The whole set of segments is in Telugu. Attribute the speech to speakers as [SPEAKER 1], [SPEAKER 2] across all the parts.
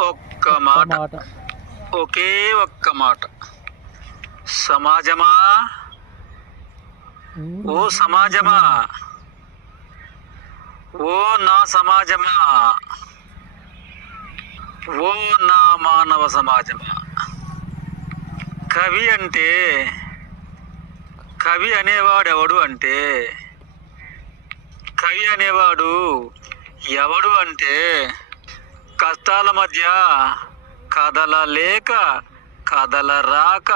[SPEAKER 1] ఒక్క మాట. ఒకే ఒక్క మాట. సమాజమా? ఓ సమాజమా? ఓ నా సమాజమా? ఓ నా మానవ సమాజమా? కవి అంటే కవి అనేవాడు ఎవడు అంటే కవి అనేవాడు ఎవడు అంటే కష్టాల మధ్య కదలలేక కదలరాక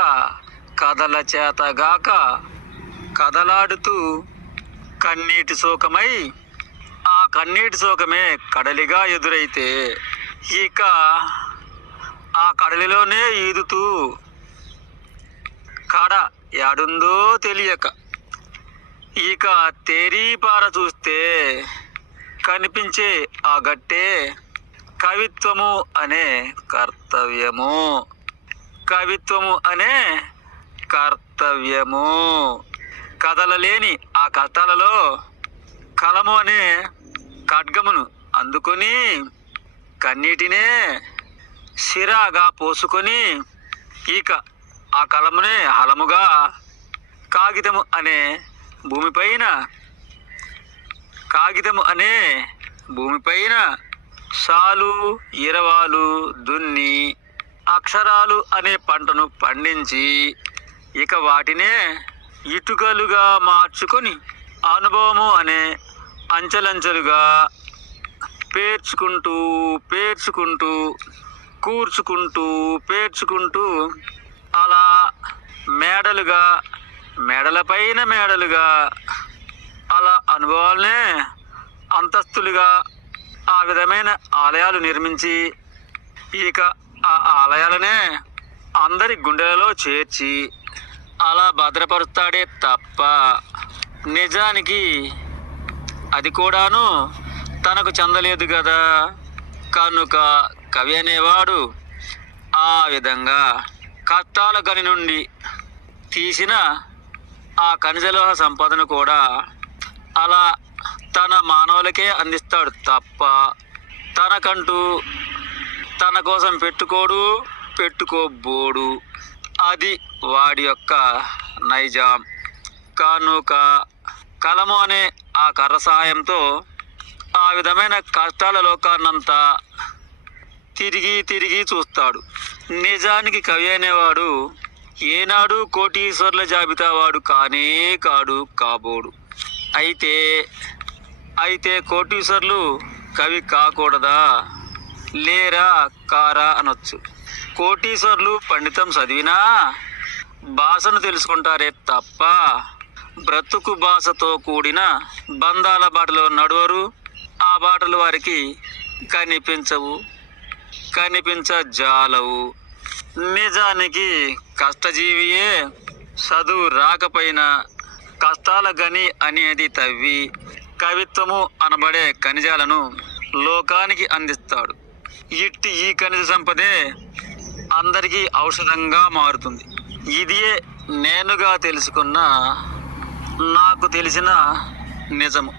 [SPEAKER 1] కదల చేతగాక కదలాడుతూ కన్నీటి శోకమై ఆ కన్నీటి శోకమే కడలిగా ఎదురైతే ఇక ఆ కడలిలోనే ఈదుతూ కడ యాడుందో తెలియక ఇక తేరీపార చూస్తే కనిపించే ఆ గట్టే కవిత్వము అనే కర్తవ్యము. కవిత్వము అనే కర్తవ్యము. కదలలేని ఆ కష్టాలలో కలము అనే ఖడ్గమును అందుకొని కన్నీటినే సిరాగా పోసుకొని ఇక ఆ కలమునే హలముగా కాగితము అనే భూమిపైన కాగితము అనే భూమిపైన సాలు ఇరవాలు దున్ని అక్షరాలు అనే పంటను పండించి ఇక వాటినే ఇటుకలుగా మార్చుకొని అనుభవము అనే అంచెలంచెలుగా పేర్చుకుంటూ పేర్చుకుంటూ కూర్చుకుంటూ పేర్చుకుంటూ అలా మేడలుగా మెడలపైన మేడలుగా అనుభవాలనే అంతస్తులుగా ఆ విధమైన ఆలయాలు నిర్మించి ఇక ఆ ఆలయాలనే అందరి గుండెలలో చేర్చి అలా భద్రపరుస్తాడే తప్ప నిజానికి అది కూడాను తనకు చెందలేదు కదా కనుక కవి అనేవాడు ఆ విధంగా కష్టాల గని నుండి తీసిన ఆ ఖనిజలోహ సంపదను కూడా అలా తన మానవులకే అందిస్తాడు తప్ప తనకంటూ తన కోసం పెట్టుకోడు పెట్టుకోబోడు. అది వాడి యొక్క నైజాం. కానుక కలము అనే ఆ కర్ర సహాయంతో ఆ విధమైన కష్టాల లోకాన్నంతా తిరిగి తిరిగి చూస్తాడు. నిజానికి కవి అనేవాడు ఏనాడు కోటీశ్వర్ల జాబితా వాడు కానే కాడు కాబోడు. అయితే అయితే కోటీశ్వర్లు కవి కాకూడదా? లేరా కారా అనొచ్చు. కోటీశ్వర్లు పండితం చదివినా భాషను తెలుసుకుంటారే తప్ప బ్రతుకు భాషతో కూడిన బంధాల బాటలో నడువరు. ఆ బాటలు వారికి కనిపించవు కనిపించజాలవు. నిజానికి కష్టజీవియే చదువు రాకపోయినా కష్టాల గని అనేది తవ్వి కవిత్వము అనబడే ఖనిజాలను లోకానికి అందిస్తాడు. ఇట్టి ఈ ఖనిజ సంపదే అందరికీ ఔషధంగా మారుతుంది. ఇదియే నేనుగా తెలుసుకున్న నాకు తెలిసిన నిజము.